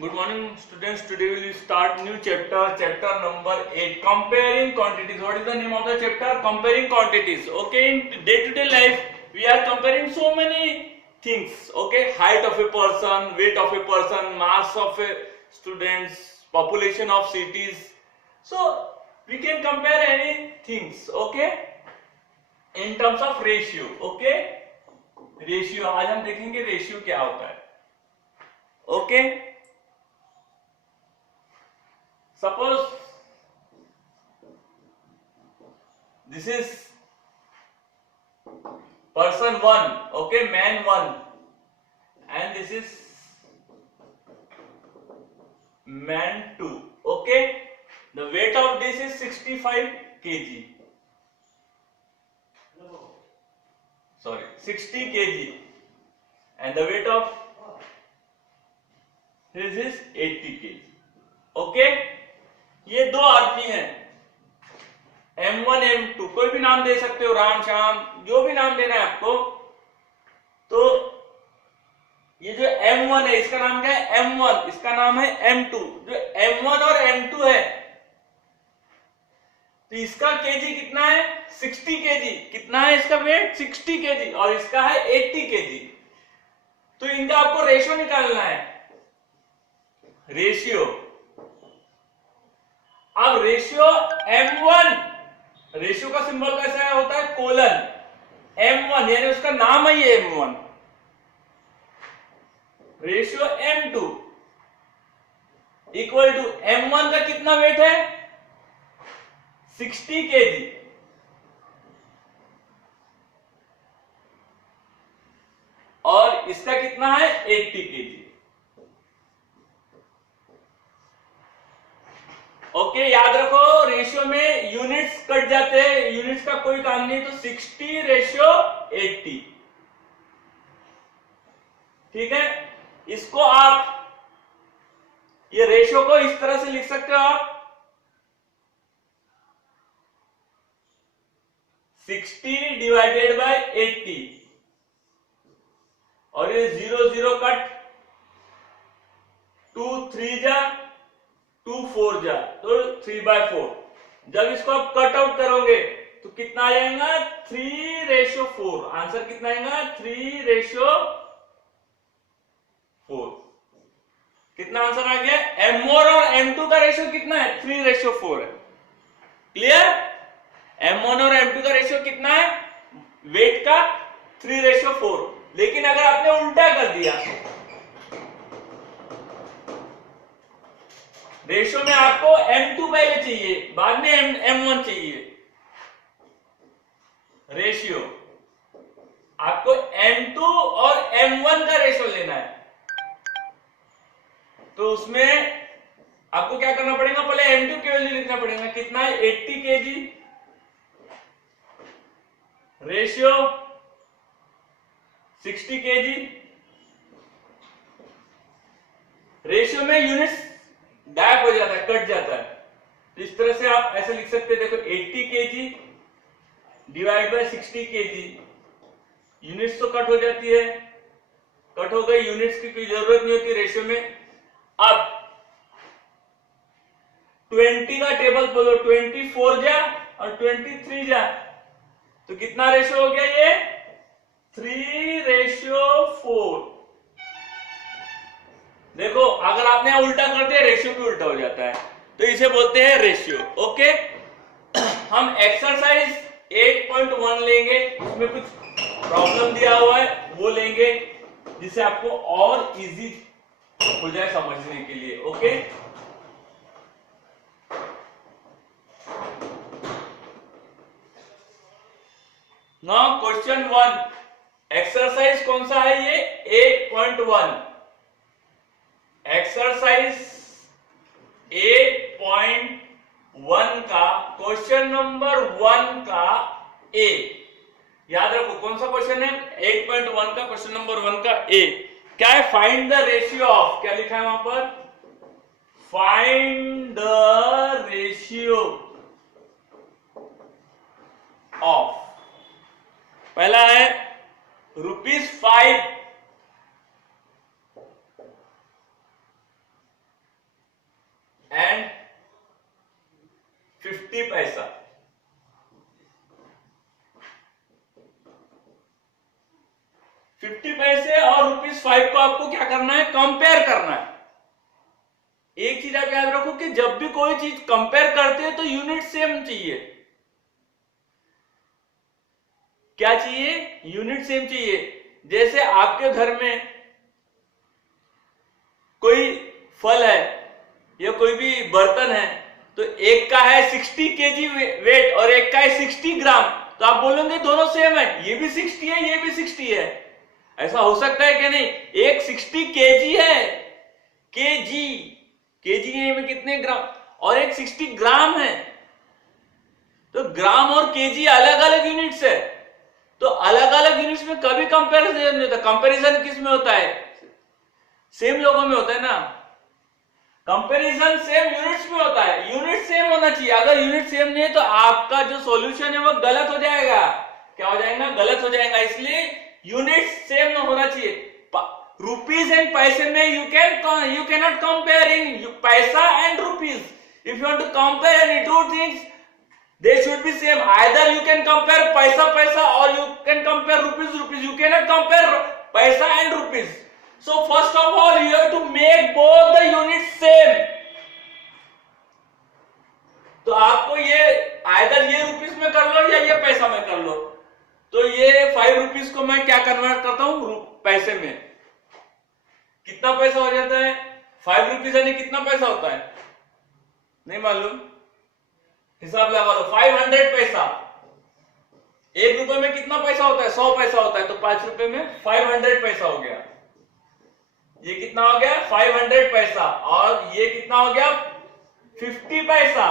Good morning, students. Today we will start new chapter number 8, comparing quantities. What is the name of the chapter? Comparing quantities. Okay, in day-to-day life, we are comparing so many things. Okay, height of a person, weight of a person, mass of a students, population of cities. So we can compare any things. Okay, in terms of ratio. Okay, ratio आज हम देखेंगे ratio क्या होता है. Okay, suppose this is person 1, okay, man 1, and this is man 2. Okay, the weight of this is 65 kg, sorry 60 kg, and the weight of this is 80 kg. Okay, ये दो आदमी हैं, M1 M2, कोई भी नाम दे सकते हो, राम श्याम, जो भी नाम देना है आपको. तो ये जो M1 है इसका नाम क्या है? M1. इसका नाम है M2. जो M1 और M2 है तो इसका केजी कितना है? 60 केजी. कितना है इसका वेट? 60 केजी. और इसका है 80 केजी. तो इनका आपको रेशियो निकालना है. रेशियो, अब रेशियो M1, रेशियो का सिंबल कैसा होता है? कोलन. M1 यानी उसका नाम है ये M1. Ratio M2 equal to M1 का कितना वेट है? 60 केजी. और इसका कितना है? 80 केजी. ओके, याद रखो रेशियो में यूनिट्स कट जाते हैं, यूनिट्स का कोई काम नहीं. तो 60 रेशियो 80. ठीक है, इसको आप ये रेशियो को इस तरह से लिख सकते हो आप 60 डिवाइडेड बाय 80, और ये 0 0 कट, 2 3 जा, 2 4 जा, तो 3/4. जब इसको आप कट आउट करोगे तो कितना आ जाएगा? 3:4. आंसर कितना आएगा? 3:4. कितना आंसर आ गया? M1 और M2 का रेशियो कितना है? 3:4 है. क्लियर? M1 और M2 का रेशियो कितना है? वेट का 3:4. लेकिन अगर आपने उल्टा कर दिया, रेशियो में आपको M2 पहले चाहिए, बाद में M1 चाहिए. रेशियो आपको M2 और M1 का रेशियो लेना है. तो उसमें आपको क्या करना पड़ेगा? पहले M2 की वैल्यू लिखना पड़ेगा. कितना है? 80 केजी. Ratio 60 KG. रेशियो में यूनिट्स गायब हो जाता है, कट जाता है. तो इस तरह से आप ऐसे लिख सकते हैं. देखो 80 KG divide by 60 KG. Units तो कट हो जाती है, कट हो गई, यूनिट्स की कोई जरूरत नहीं होती रेशियो में. अब 20 का टेबल बोलो, 24 जा और 23 जा, तो कितना रेशियो हो गया? ये 3:4. देखो, अगर आपने उल्टा कर दिया रेशियो भी उल्टा हो जाता है. तो इसे बोलते हैं रेशियो. ओके, हम एक्सरसाइज 8.1 लेंगे, उसमें कुछ प्रॉब्लम दिया हुआ है वो लेंगे, जिससे आपको और इजी हो जाए समझने के लिए. Okay, now question 1. एक्सरसाइज कौन सा है ये? 8.1. एक्सरसाइज 8.1 का क्वेश्चन नंबर 1 का ए. याद रखो कौन सा क्वेश्चन है? 8.1 का क्वेश्चन नंबर 1 का ए. क्या है? फाइंड द रेशियो ऑफ, क्या लिखा है वहां पर? Find the ratio of. पहला है ₹5 एंड 50 पैसा। ₹50 और ₹5 को आपको क्या करना है, कंपेयर करना है। एक चीज आप याद रखो कि जब भी कोई चीज कंपेयर करते हैं तो यूनिट सेम चाहिए। क्या चाहिए, यूनिट सेम चाहिए। जैसे आपके घर में कोई फल है या कोई भी बर्तन है, तो एक का है 60 केजी वेट और एक का है 60 ग्राम, तो आप बोलोगे दोनों सेम है, ये भी 60 है ये भी 60 है। ऐसा हो सकता है कि नहीं? एक 60 केजी है, केजी केजी में कितने ग्राम, और एक 60 ग्राम है। तो ग्राम और केजी अलग अलग यूनिट्स है, तो अलग अलग यूनिट्स में कभी कंपैरिजन नहीं होता। कंपैरिजन किस में होता है, सेम लोगों में होता है ना। कंपैरिजन सेम यूनिट्स में होता है, यूनिट सेम होना चाहिए। अगर यूनिट सेम नहीं है तो आपका जो सॉल्यूशन है वो गलत हो जाएगा। क्या हो जाएगा, गलत हो जाएगा। इसलिए यूनिट सेम होना चाहिए। रुपीज एंड पैसे में यू कैन नॉट कंपेयरिंग पैसा and rupees. If you want to compare any two things they should be same. Either you can compare paisa or you can compare rupees. You cannot compare paisa and rupees. So first of all you have to make both the units same. तो आपको ये either ये rupees में कर लो या ये पैसा में कर लो। तो ये 5 रुपीस को मैं क्या कन्वर्ट करता हूं, पैसे में। कितना पैसा हो जाता है, 5 रुपीस यानी कितना पैसा होता है, नहीं मालूम, हिसाब लगा लो। 500 पैसा, 1 रुपए में कितना पैसा होता है, 100 पैसा होता है, तो 5 रुपए में 500 पैसा हो गया। ये कितना हो गया, 500 पैसा, और ये कितना हो गया, 50 पैसा।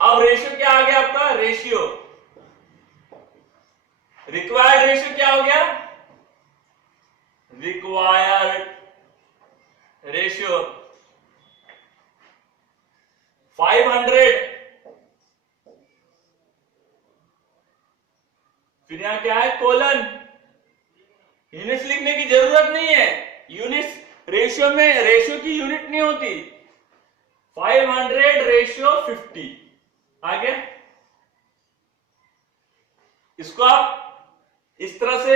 अब रेशियो क्या आ गया आपका, रेशियो, रिक्वायर्ड रेशियो क्या हो गया, रिक्वायर्ड रेशियो 500। फिर यहां क्या है, कोलन। यूनिट्स लिखने की जरूरत नहीं है, यूनिट्स रेशियो में, रेशियो की यूनिट नहीं होती। 500 रेशियो 50 आ गया। इसको आप इस तरह से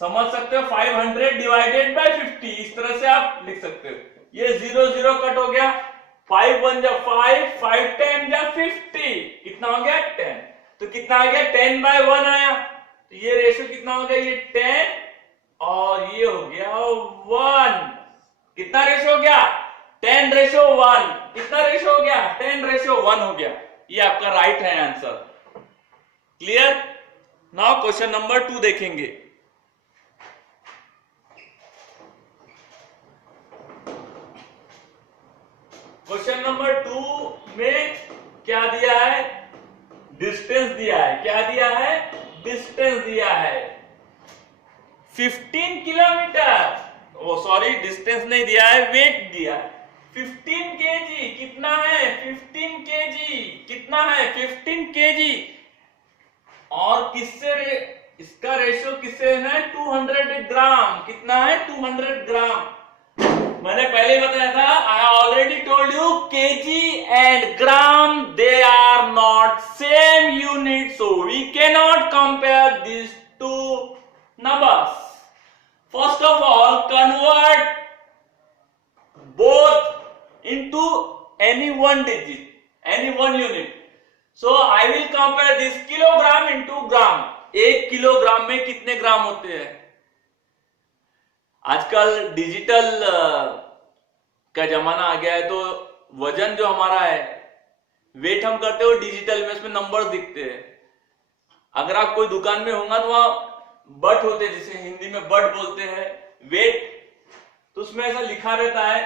समझ सकते हो, 500 डिवाइडेड बाय 50, इस तरह से आप लिख सकते हो। ये 0 0 कट हो गया, 5 1 जा 5, 5 10 जा 50, कितना हो गया 10। तो कितना आ गया, 10/1 आया। तो ये रेशियो कितना हो गया, ये 10 और ये हो गया 1। कितना रेशियो हो गया, 10:1। कितना रेशियो हो गया, 10:1 हो गया। ये आपका राइट है answer. Clear. Now question number 2 देखेंगे। क्वेश्चन नंबर 2 में क्या दिया है, डिस्टेंस दिया है। क्या दिया है, डिस्टेंस दिया है 15 किलोमीटर। ओ सॉरी, डिस्टेंस नहीं दिया है, वेट दिया है 15 केजी। कितना है, 15 केजी। कितना है, 15 केजी। और किससे इसका रेशियो किससे है, 200 ग्राम। कितना है, 200 ग्राम। मैंने पहले बताया था, I already told you, KG and gram they are not same unit, so we can not compare this two numbers. First of all, convert both into any one digit, any one unit. So I will compare this kilogram into gram. 1 kilogram में कितने ग्राम होते हैं? आजकल digital का जमाना आ गया है, तो वजन जो हमारा है, वेट हम करते हो डिजिटल में, उसमें नंबर्स दिखते हैं। अगर आप कोई दुकान में होगा तो वहां बट होते हैं, जिसे हिंदी में बट बोलते हैं, वेट, तो उसमें ऐसा लिखा रहता है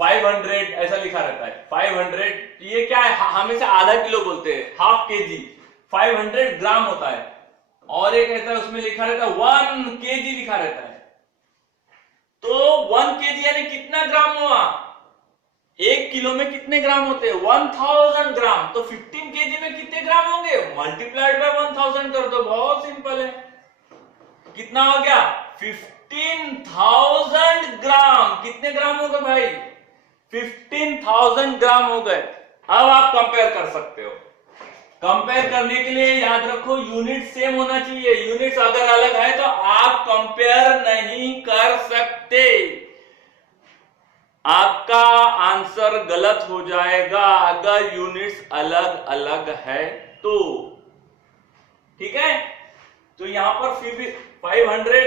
500, ऐसा लिखा रहता है 500। ये क्या है, हमेशा आधा किलो बोलते हैं, हाफ केजी। 500 ग्राम होता है। और एक रहता है, उसमें लिखा रहता है 1 केजी लिखा रहता है। तो 1 केजी यानी कितना ग्राम हुआ, 1 किलो में कितने ग्राम होते हैं, 1000 ग्राम। तो 15 केजी में कितने ग्राम होंगे, मल्टीप्लाइड बाय 1000 कर दो, बहुत सिंपल है। कितना हो गया, 15,000 ग्राम। कितने ग्राम हो गए भाई? 15,000 ग्राम हो गए। अब आप कंपेयर कर सकते हो। कंपेयर करने के लिए याद रखो यूनिट सेम होना चाहिए। यूनिट्स अगर अलग है तो आप कंपेयर नहीं कर सकते, आपका आंसर गलत हो जाएगा अगर यूनिट्स अलग अलग है तो। ठीक है, तो यहां पर 500,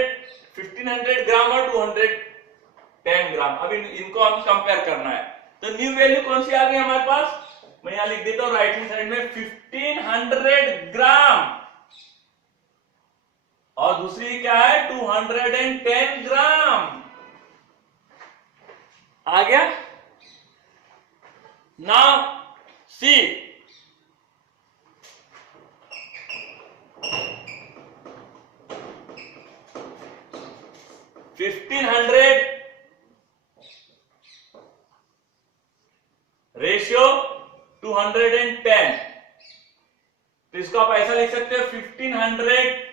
1500 ग्राम और 210 ग्राम। अब इनको हम कंपेयर करना है। तो न्यू वैल्यू कौन सी आ गई हमारे पास? मैं यहां लिख देता हूं राइट हैंड साइड में 1500 ग्राम, और दूसरी क्या है? 210 ग्राम। आ गया? नाउ सी, रेशियो 210, तो इसको आप ऐसा लिख सकते हो 1500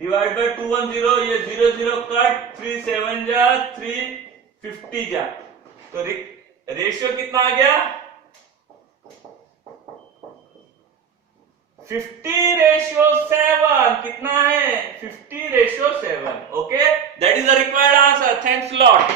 डिवाइड बाय 210, ये 0 कट, 3 7 जा 350 जा, तो रेशियो कितना आ गया? 50:7। कितना है? 50:7। Okay, that is the required answer. Thanks lot.